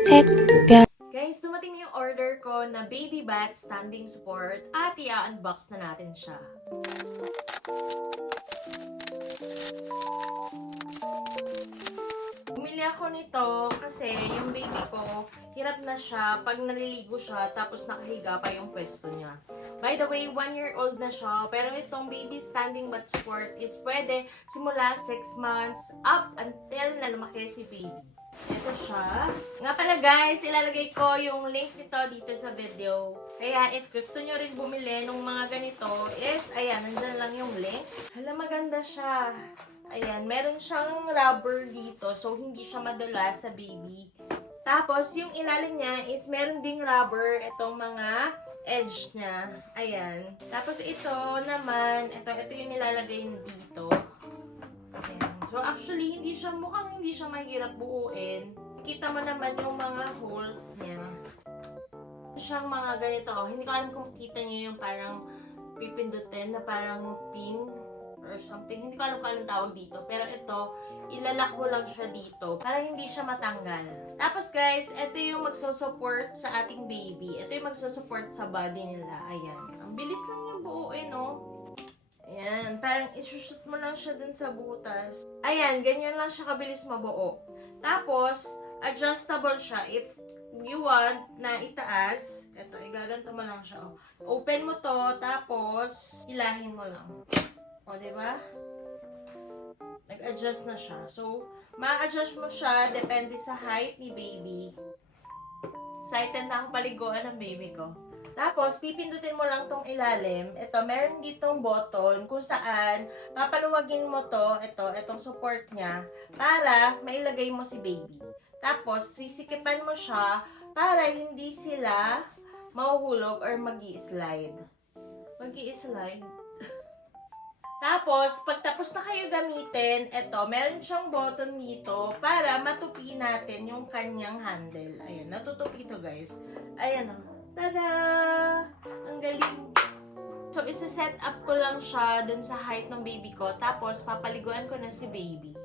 셋, Guys, dumating na yung order ko na baby bath standing support at i-unbox na natin siya. Bumili ako nito kasi yung baby ko, hirap na siya pag naliligo siya tapos nakahiga pa yung pwesto niya. By the way, 1-year-old na siya, pero itong baby standing bath support is pwede simula 6 months up until na lumaki si baby. Ito siya. Nga pala guys, ilalagay ko yung link nito dito sa video. Kaya if gusto nyo rin bumili ng mga ganito is, ayan, nandyan lang yung link. Hala, maganda siya. Ayan, meron siyang rubber dito so hindi siya madula sa baby. Tapos, yung ilalim niya is meron ding rubber itong mga edge niya. Ayan. Tapos ito naman, ito yung nilalagay dito. Ayan. So, actually, mukhang hindi siya mahirap buuin. Kita mo naman yung mga holes niya. Siyang mga ganito. Hindi ko alam kung kita niyo yung parang pipindutin na parang pin or something. Hindi ko alam kung anong tawag dito. Pero ito, ilalak mo lang siya dito para hindi siya matanggal. Tapos guys, ito yung magsusupport sa ating baby. Ito yung magsusupport sa body nila. Ayan. Ang bilis lang yung buuin, no? Ayan. Parang isushoot mo lang siya dun sa butas. Ayan. Ganyan lang siya kabilis mabuo. Tapos, adjustable siya. If you want na itaas, ito, igaganto mo lang siya. Open mo to, tapos, hilahin mo lang. O, diba? Nag-adjust na siya. So, ma-adjust mo siya depende sa height ni baby. Excited na akong paliguan ng baby ko. Tapos, pipindutin mo lang tong ilalim. Ito, meron ditong button kung saan papaluwagin mo to, itong support niya, para mailagay mo si baby. Tapos, sisikipan mo siya para hindi sila mahuhulog or mag-i-slide. Mag-i-slide. Tapos, pagtapos na kayo gamitin, meron siyang button dito para matupi natin yung kanyang handle. Ayan, natutupi ito guys. Ayan o. Tada! Ang galing. So, isa-set up ko lang siya dun sa height ng baby ko. Tapos, papaliguan ko na si baby.